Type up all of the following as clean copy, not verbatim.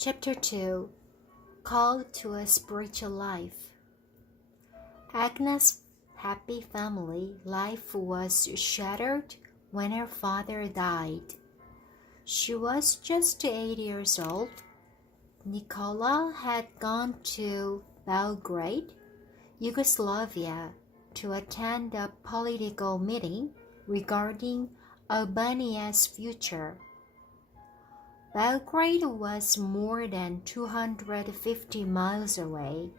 Chapter 2, Call to a Spiritual Life. Agnes' happy family life was shattered when her father died. She was just 8 years old. Nikola had gone to Belgrade, Yugoslavia, to attend a political meeting regarding Albania's future. Belgrade was more than 250 miles away.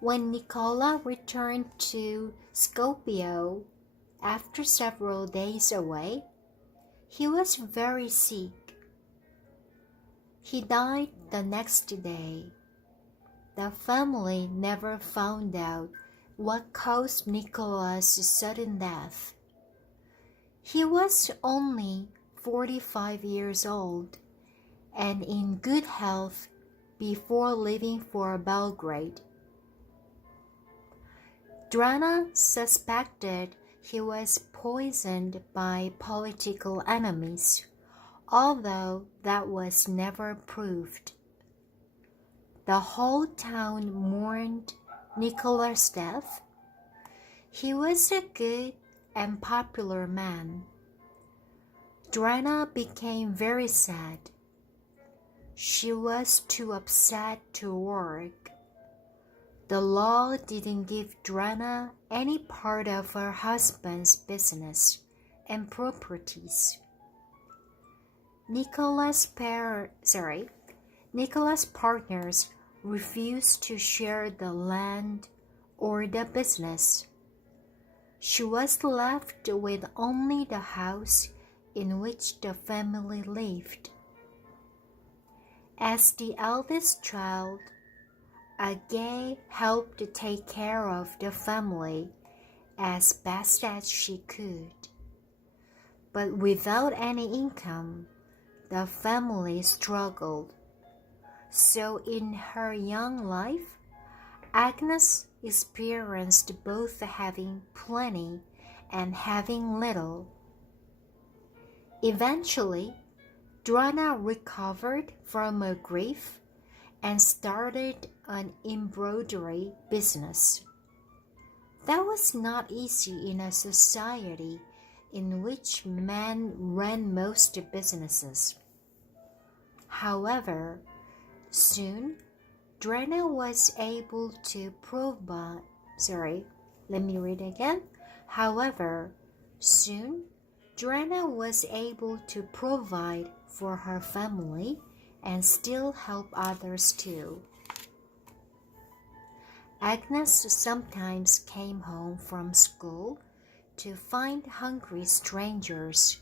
When Nikola returned to Skopje after several days away, he was very sick. He died the next day. The family never found out what caused Nikola's sudden death. He was only 45 years old and in good health before leaving for Belgrade. Drana suspected he was poisoned by political enemies, although that was never proved. The whole town mourned Nikola's death. He was a good and popular man. Drana became very sad. She was too upset to work. The law didn't give Drana any part of her husband's business and properties. Nikola's partners refused to share the land or the business. She was left with only the house in which the family lived. As the eldest child, Age helped take care of the family as best as she could. But without any income, the family struggled. So in her young life, Agnes experienced both having plenty and having little. Eventually, Drana recovered from her grief and started an embroidery business. That was not easy in a society in which men ran most businesses. However, soon Drana was able to provide. However, soon Drana was able to provide for her family and still help others too. Agnes sometimes came home from school to find hungry strangers,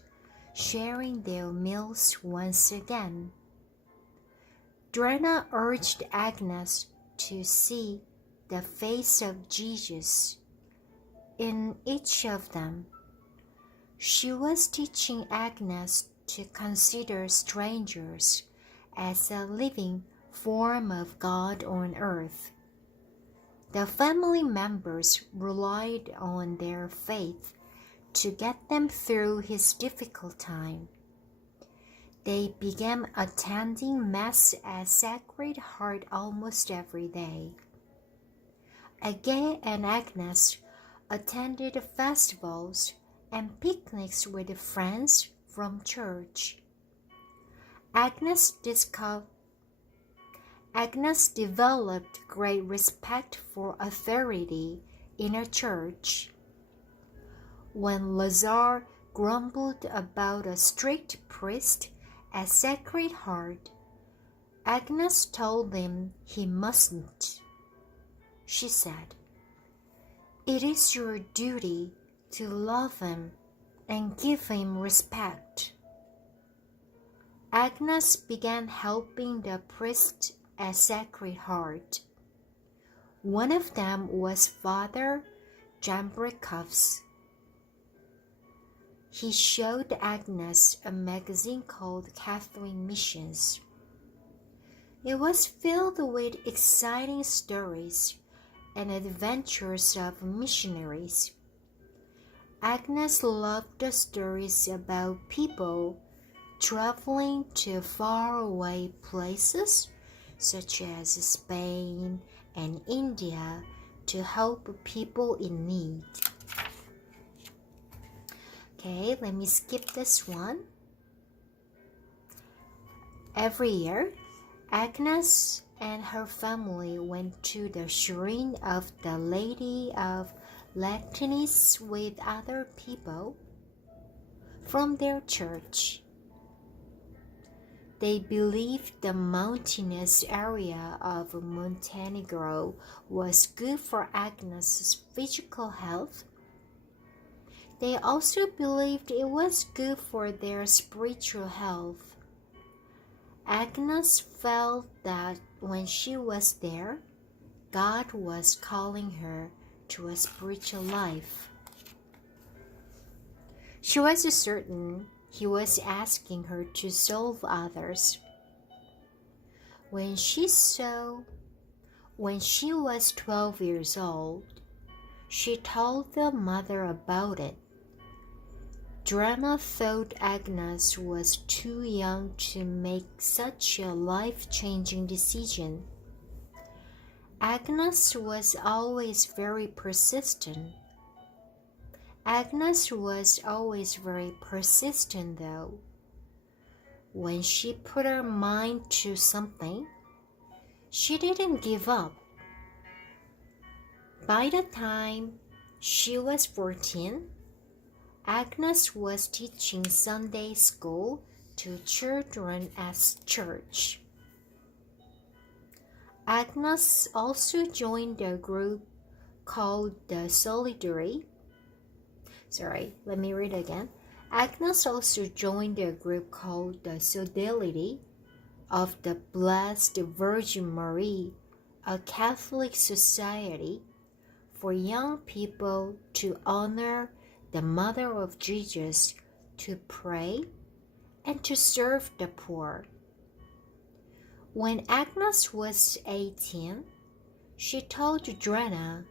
sharing their meals once again. Drana urged Agnes to see the face of Jesus in each of them. She was teaching Agnes to consider strangers as a living form of God on earth. The family members relied on their faith to get them through his difficult time. They began attending Mass at Sacred Heart almost every day. Age and Agnes attended festivals and picnics with friends from church. Agnes developed great respect for authority in her church. When Lazar grumbled about a strict priest at Sacred Heart, Agnes told him he mustn't. She said, "It is your duty to love him and give him respect." Agnes began helping the priests at Sacred Heart. One of them was Father Jambrikovs. He showed Agnes a magazine called Catholic Missions. It was filled with exciting stories and adventures of missionaries. Agnes loved the stories about people traveling to faraway places such as Spain and India to help people in need. Okay, let me skip this one. Every year, Agnes and her family went to the shrine of the Lady of Latinis with other people from their church. They believed the mountainous area of Montenegro was good for Agnes's physical health. They also believed it was good for their spiritual health. Agnes felt that when she was there, God was calling her to a spiritual life. She was certain He was asking her to serve others. When she was 12 years old, she told the mother about it. Drana thought Agnes was too young to make such a life-changing decision. Agnes was always very persistent. Though. When she put her mind to something, she didn't give up. By the time she was 14, Agnes was teaching Sunday school to children at church. Agnes also joined a group called the Agnes also joined a group called the Fidelity of the Blessed Virgin Mary, a Catholic society for young people to honor the Mother of Jesus, to pray, and to serve the poor. When Agnes was 18, she told Drana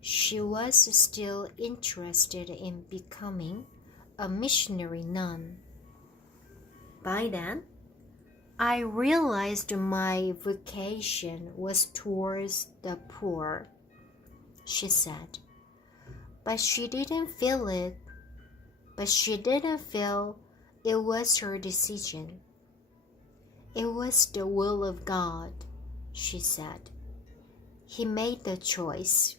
she was still interested in becoming a missionary nun. By then, I realized my vocation was towards the poor, she said. But she didn't feel it was her decision. It was the will of God, she said. He made the choice.